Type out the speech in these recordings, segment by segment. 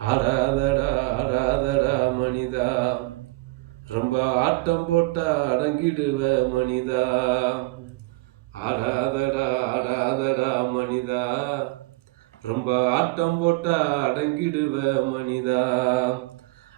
ஆடாதடா ஆடாதடா மனிதா, ரொம்ப ஆட்டம் போட்டா அடங்கிடுவ மனிதா. ஆடாதடா ஆடாதடா மனிதா, ரொம்ப ஆட்டம் போட்டா அடங்கிடுவ மனிதா.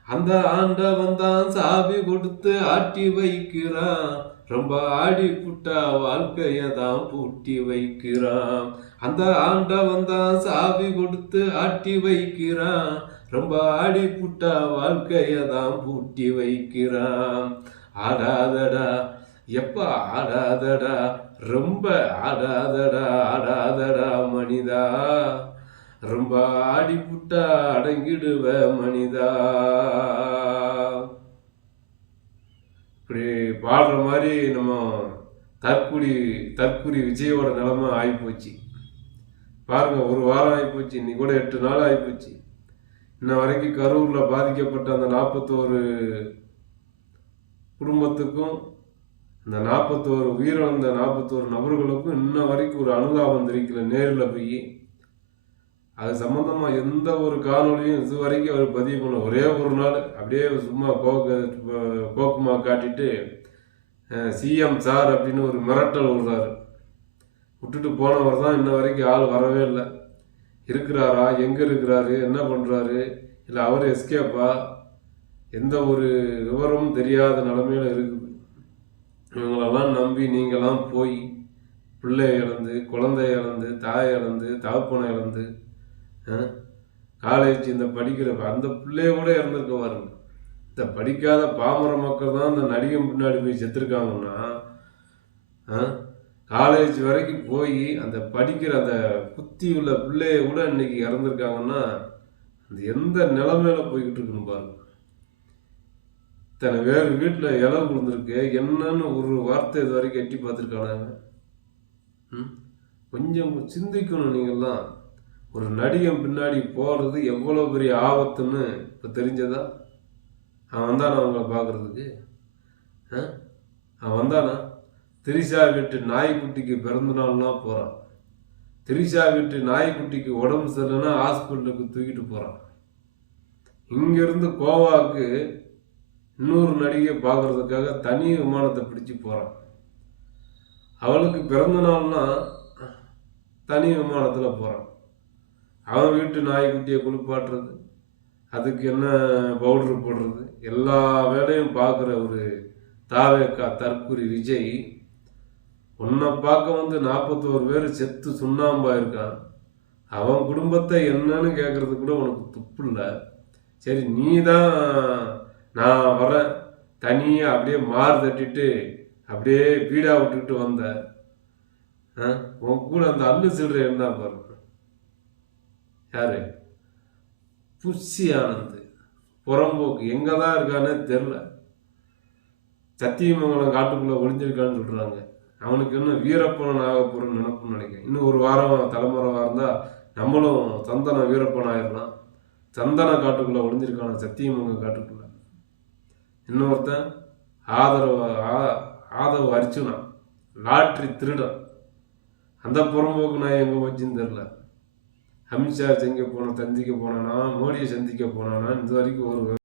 அந்த ஆண்டவன் தான் சாவி கொடுத்து ஆட்டி வைக்கிறான், ரொம்ப ஆடி புட்டா வாழ்க்கைய தான் பூட்டி வைக்கிறான். அந்த ஆண்டவன் தான் சாவி கொடுத்து ஆட்டி வைக்கிறான், ரொம்ப ஆடி புட்டா வாழ்க்கைய தான் பூட்டி வைக்கிறான். ஆடாதடா எப்ப ஆடாதடா, ரொம்ப ஆடாதடா ஆடாதடா மனிதா, ரொம்ப ஆடி புட்டா அடங்கிடுவ மனிதா. இப்படி பாடுற மாதிரி நம்ம தற்குறி தற்குறி விஜயோட நிலைமை ஆகிப்போச்சு. பாருங்க, ஒரு வாரம் ஆகிப்போச்சு, இன்னைக்கு கூட 8 நாள் ஆகிப்போச்சு. இன்ன வரைக்கும் கரூரில் பாதிக்கப்பட்ட அந்த 41 குடும்பத்துக்கும் அந்த 41 உயிரிழந்த 41 நபர்களுக்கும் இன்ன வரைக்கும் ஒரு அனுதாபம் தெரிவிக்கல. நேரில் போய் அது சம்பந்தமாக எந்த ஒரு காணொலியும் இது வரைக்கும் அவர் பதிவு பண்ண. ஒரே ஒரு நாள் அப்படியே சும்மா கோக்குமா காட்டிட்டு சிஎம் சார் அப்படின்னு ஒரு மிரட்டல் விடுறாரு. விட்டுட்டு போனவர் தான் இன்ன வரைக்கும் ஆள் வரவே இல்லை. இருக்கிறாரா, எங்கே இருக்கிறாரு, என்ன பண்ணுறாரு, இல்லை அவர் எஸ்கேப்பா, எந்த ஒரு விவரமும் தெரியாத நிலைமையில இருக்குது. இவங்களெல்லாம் நம்பி நீங்களாம் போய் பிள்ளை இழந்து, குழந்தை இழந்து, தாய் இழந்து, தகப்பனை இழந்து, காலேஜ் இந்த படிக்கிற அந்த பிள்ளைய கூட இறந்துருக்க பாருங்க. இந்த படிக்காத பாமர மக்கள் தான் இந்த நடிகன் பின்னாடி போய் செத்துருக்காங்கன்னா, காலேஜ் வரைக்கும் போய் அந்த படிக்கிற அந்த புத்தி உள்ள பிள்ளைய கூட இன்னைக்கு இறந்துருக்காங்கன்னா, அந்த எந்த நிலைமையில போய்கிட்டு இருக்குன்னு பாருங்க. இத்தனை வேறு வீட்டில் இலவு விழுந்திருக்கு, என்னன்னு ஒரு வார்த்தை இது வரைக்கும் எட்டி பார்த்துருக்கானாங்க. கொஞ்சம் சிந்திக்கணும். நீங்கள்லாம் ஒரு நடிகன் பின்னாடி போகிறது எவ்வளோ பெரிய ஆபத்துன்னு இப்போ தெரிஞ்சதா? அவன் வந்தானா அவங்கள பார்க்குறதுக்கு? அவன் வந்தானா? திரிஷா வீட்டு நாய்க்குட்டிக்கு பிறந்த நாள்னா போகிறான். திரிஷா வீட்டு நாய்க்குட்டிக்கு உடம்பு சரியில்லைன்னா ஹாஸ்பிட்டலுக்கு தூக்கிட்டு போகிறான். இங்கேருந்து கோவாவுக்கு இன்னொரு நடிகை பார்க்குறதுக்காக தனி விமானத்தை பிடிச்சி போகிறான். அவளுக்கு பிறந்த நாள்னா தனி விமானத்தில் போகிறான். அவன் வீட்டு நாய்க்குட்டியை குளிப்பாட்டுறது, அதுக்கு என்ன பவுடர் போடுறது, எல்லா வேலையும் பார்க்குற ஒரு தாவேக்கா தற்குறி விஜய் உன்னை பார்க்க வந்து 41 பேர் செத்து சுண்ணாம்பா இருக்கான். அவன் குடும்பத்தை என்னன்னு கேட்கறது கூட உனக்கு துப்பு இல்லை. சரி, நீ தான் நான் வரேன் தனியாக அப்படியே மாறு தட்டிட்டு அப்படியே பீடா விட்டுக்கிட்டு வந்த. உன் கூட அந்த அல்லு சில்லற என்ன பாரு. யாரு? புஷி ஆனந்த் புறம்போக்கு எங்கே தான் இருக்கானே தெரில. சத்தியமங்கலம் காட்டுக்குள்ளே ஒளிஞ்சிருக்கான்னு சொல்கிறாங்க. அவனுக்கு இன்னும் வீரப்பன் ஆக போகிறன்னு நினைப்புன்னு நினைக்கிறேன். இன்னும் ஒரு வாரம் தலைமுறைவாக இருந்தால் நம்மளும் சந்தன வீரப்பன் ஆயிடலாம். சந்தன காட்டுக்குள்ளே ஒளிஞ்சிருக்கான சத்தியமங்கலம் காட்டுக்குள்ளே. இன்னொருத்தன் ஆதவ அர்ச்சுனா லாட்ரி திருடன். அந்த புறம்போக்கு நான் எங்கே வச்சுன்னு தெரில. அமித்ஷா எங்கே போன சந்திக்க போனானா, மோடியை சந்திக்க போனானா, இது வரைக்கும் ஒரு